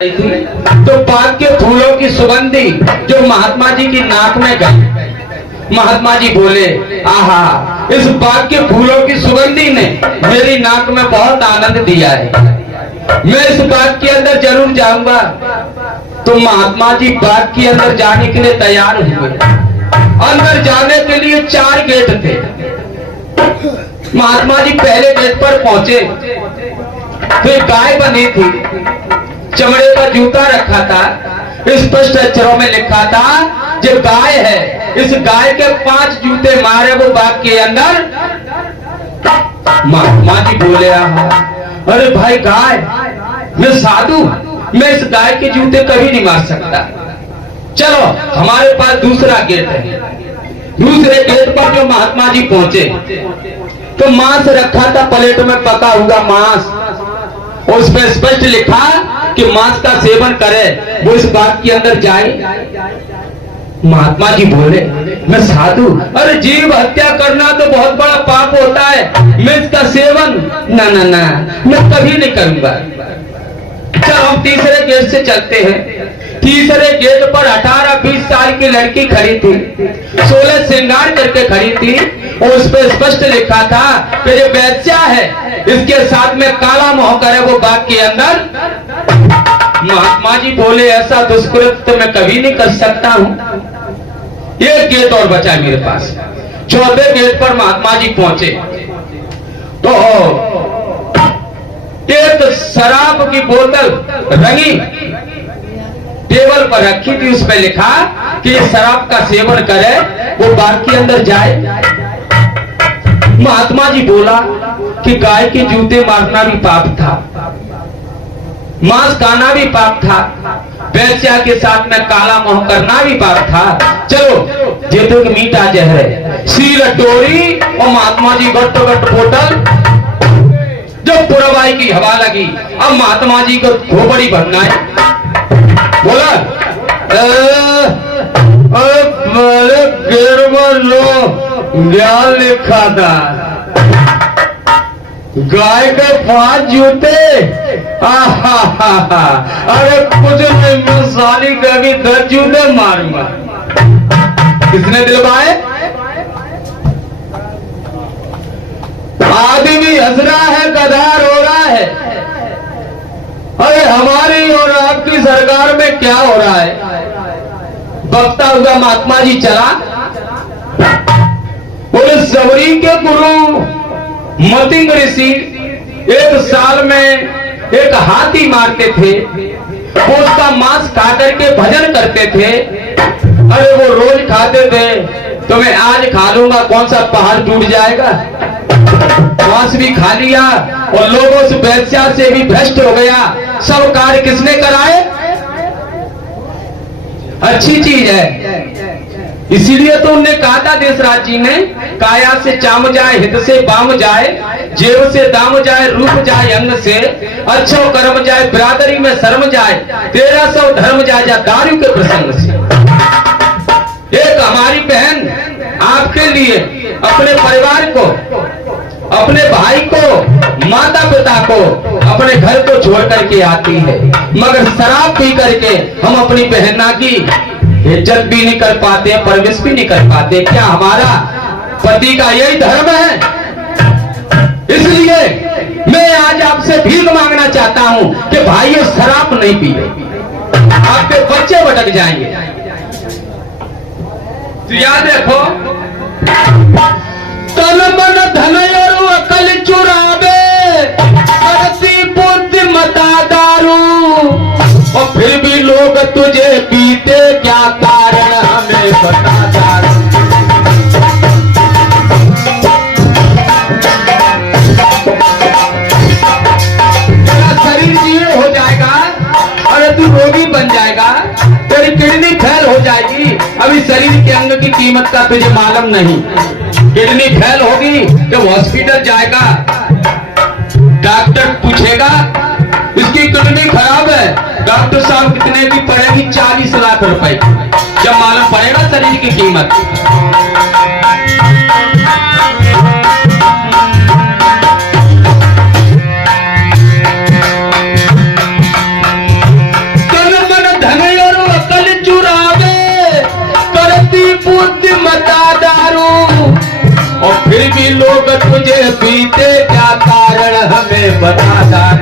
तो बाग के फूलों की सुगंधी जो महात्मा जी की नाक में गई। महात्मा जी बोले, आहा, इस बाग के फूलों की सुगंधी ने मेरी नाक में बहुत आनंद दिया है, मैं इस बाग के अंदर जरूर जाऊंगा। तो महात्मा जी बाग के अंदर जाने के लिए तैयार हुए। अंदर जाने के लिए 4 गेट थे। महात्मा जी पहले गेट पर पहुंचे तो एक गाय बनी थी, चमड़े का जूता रखा था, स्पष्ट अक्षरों में लिखा था जो गाय है, इस गाय के 5 जूते मारे वो बाग के अंदर। महात्मा जी बोले, अरे भाई गाय, मैं साधु, मैं इस गाय के जूते कभी नहीं मार सकता। चलो हमारे पास दूसरा गेट है। दूसरे गेट पर जो महात्मा जी पहुंचे तो मांस रखा था, प्लेट में पका हुआ मांस, और उस पर स्पष्ट लिखा कि मांस का सेवन करे वो इस बाग के अंदर जाए। महात्मा जी बोले, मैं साधु, अरे जीव हत्या करना तो बहुत बड़ा पाप होता है, मैं इसका सेवन ना ना ना मैं कभी नहीं करूंगा। चलो हम तीसरे गेट से चलते हैं। तीसरे गेट पर 18-20 साल की लड़की खड़ी थी, 16 श्रृंगार करके खड़ी थी, और उस पर स्पष्ट लिखा था कि जो वैश्या है इसके साथ में काला मोह करे वो बाग के अंदर। महात्मा जी बोले, ऐसा दुष्कृत्य मैं कभी नहीं कर सकता हूं। एक गेट और बचा मेरे पास। चौथे गेट पर महात्मा जी पहुंचे तो एक शराब की बोतल रंगी टेबल पर रखी थी, उस पर लिखा कि ये शराब का सेवन करे वो बाग के अंदर जाए। महात्मा जी बोला कि गाय के जूते मारना भी पाप था, मांस खाना भी पाप था, वैश्या के साथ में काला मोह करना भी पाप था। चलो ये तो मीठा जहर, सील टोरी और महात्मा जी गट बोतल। जब पुरवाई की हवा लगी, अब महात्मा जी को खोपड़ी भरना है। बोला, ज्ञान लिखा था, गाय के 5 जूते, अरे कुछ नहीं, मैं साली का भी 10 जूते मारूंगा। किसने दिलवाए? आदमी हंस रहा है, गधार हो रहा है। अरे हमारी और आपकी सरकार में क्या हो रहा है? बकता हुआ महात्मा जी चला। बोले, सबरी के गुरु मतिंग ऋषि 1 साल में एक हाथी मारते थे, वो उसका मांस खा करके भजन करते थे। अरे वो रोज खाते थे, तो मैं आज खा लूंगा, कौन सा पहाड़ टूट जाएगा। मांस भी खा लिया और लोगों से वैश्या से भी भ्रष्ट हो गया। सब कार्य किसने कराए? अच्छी चीज है, इसीलिए तो उनने कहा था देशराज जी ने, काया से चाम जाए, हित से बाम जाए, जेब से दाम जाए, रूप जाए अंग से, अच्छो कर्म जाए, बिरादरी में शर्म जाए, 1300 धर्म जाए जा दारू के प्रसंग से। एक हमारी बहन आपके लिए अपने परिवार को, अपने भाई को, माता पिता को, अपने घर को छोड़ करके आती है, मगर शराब पी करके हम अपनी बहना की इज्जत भी नहीं कर पाते, परवरिश भी नहीं कर पाते। क्या हमारा पति का यही धर्म है? इसलिए मैं आज आपसे भीख मांगना चाहता हूं कि भाई ये शराब नहीं पिए, आपके बच्चे भटक जाएंगे। तो याद रखो, तन मन धन और अकल चुरावे, करती बुद्धि मता दारू, और फिर भी लोग तुझे पीते, क्या कारण हमें बता दारू। तेरा शरीर जीर्ण हो जाएगा, अरे तू रोगी बन जाएगा, तेरी किडनी फेल हो जाएगी। अभी शरीर के अंग की कीमत का तुझे मालूम नहीं। किडनी फेल होगी जब हॉस्पिटल जाएगा, डॉक्टर पूछेगा इसकी किडनी खराब है, डॉक्टर साहब कितने की पड़ेगी? 40 लाख रुपए। जब मालूम पड़ेगा शरीर की कीमत। रोग तुझे बीते क्या कारण हमें बता डाल।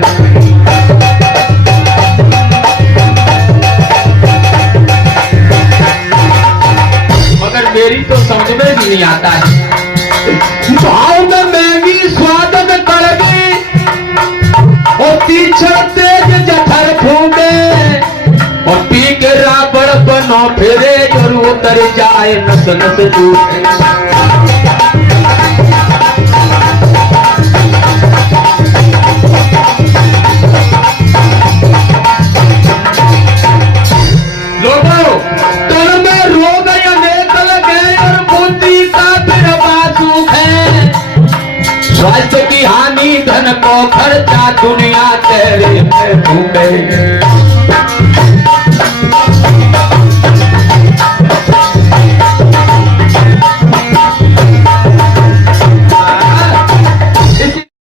मगर मेरी तो समझ में भी नहीं आता है। भाव में महंगी स्वाद में कड़वी और तीछा तेज जठर फूटे और पी के राबड़ बनो फिरे और उतर जाए नस नस टूटे।